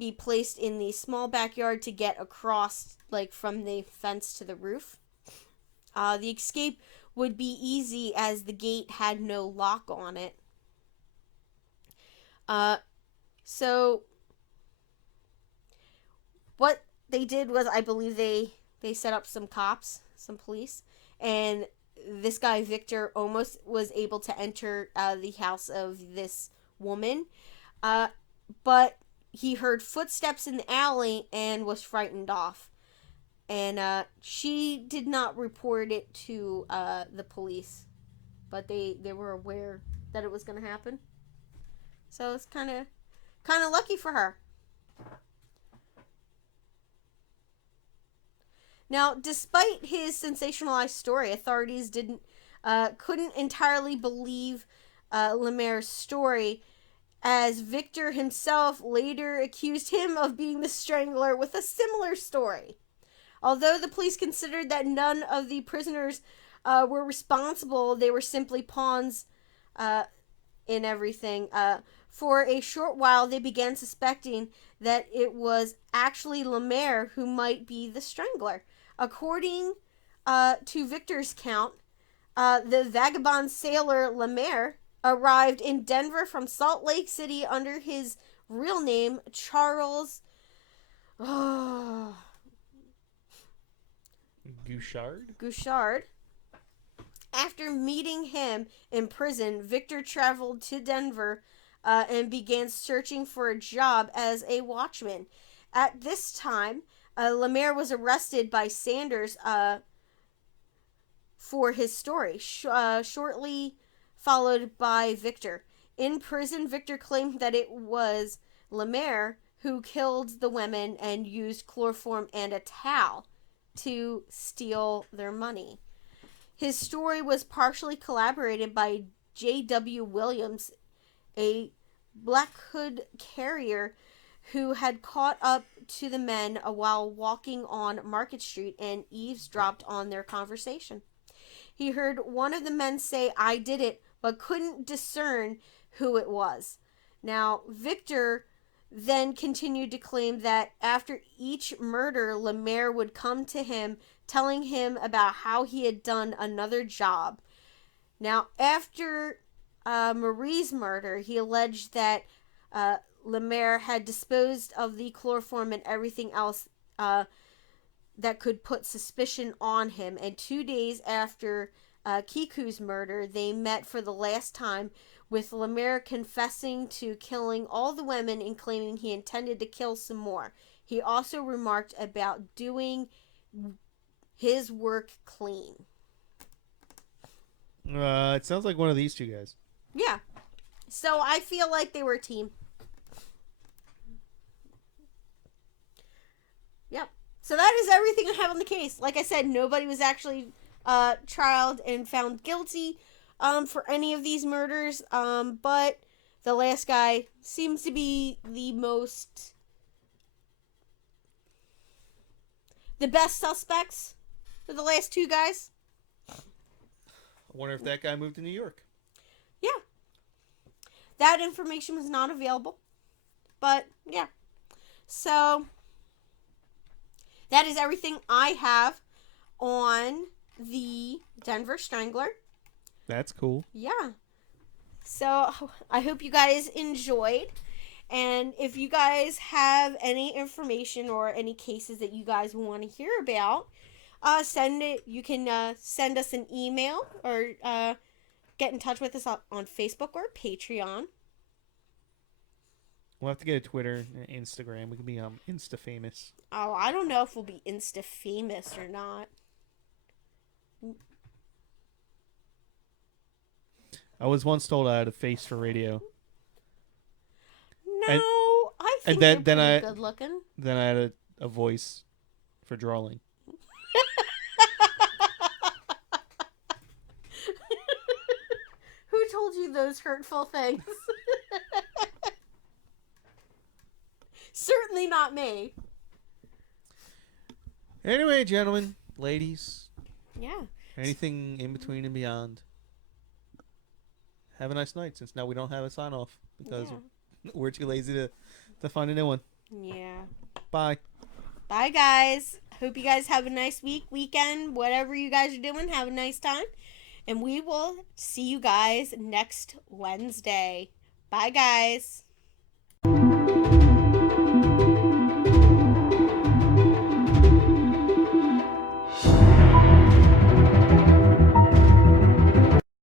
be placed in the small backyard to get across, like, from the fence to the roof. The escape would be easy as the gate had no lock on it. So what they did was, I believe they set up some cops, some police, and this guy Victor almost was able to enter the house of this woman, but he heard footsteps in the alley and was frightened off. And she did not report it to the police, but they were aware that it was going to happen. So it's kind of lucky for her. Now, despite his sensationalized story, authorities couldn't entirely believe Lemaire's story, as Victor himself later accused him of being the Strangler with a similar story. Although the police considered that none of the prisoners were responsible, they were simply pawns in everything. For a short while, they began suspecting that it was actually Lemaire who might be the Strangler. According to Victor's count, the vagabond sailor Lemaire arrived in Denver from Salt Lake City under his real name, Charles Gouchard. After meeting him in prison, Victor traveled to Denver and began searching for a job as a watchman. At this time, Lemaire was arrested by Sanders for his story, shortly followed by Victor. In prison, Victor claimed that it was Lemaire who killed the women and used chloroform and a towel to steal their money. His story was partially corroborated by J.W. Williams, a Black Hood carrier who had caught up to the men while walking on Market Street and eavesdropped on their conversation. He heard one of the men say, "I did it," but couldn't discern who it was. Now, Victor then continued to claim that after each murder, Lemaire would come to him telling him about how he had done another job. Now, after Marie's murder, he alleged that Lemaire had disposed of the chloroform and everything else that could put suspicion on him. And 2 days after Kiku's murder, they met for the last time, with Lemaire confessing to killing all the women and claiming he intended to kill some more. He also remarked about doing his work clean. It sounds like one of these two guys. Yeah. So I feel like they were a team. Yep. So that is everything I have on the case. Like I said, nobody was actually trialed and found guilty for any of these murders. But the last guy seems to be the best suspects for the last two guys. I wonder if that guy moved to New York. Yeah. That information was not available. But, yeah. So, that is everything I have on the Denver Strangler. That's cool. Yeah. So, I hope you guys enjoyed. And if you guys have any information or any cases that you guys want to hear about, send it. You can send us an email or get in touch with us on Facebook or Patreon. We'll have to get a Twitter and Instagram. We can be Insta famous. Oh, I don't know if we'll be Insta famous or not. I was once told I had a face for radio. No, I think you're pretty good looking. Then I had a voice for drawing. Who told you those hurtful things? Certainly not me. Anyway, gentlemen, ladies. Yeah. Anything in between and beyond. Have a nice night, since now we don't have a sign off because we're too lazy to find a new one. Yeah. Bye. Bye, guys. Hope you guys have a nice weekend, whatever you guys are doing. Have a nice time. And we will see you guys next Wednesday. Bye, guys.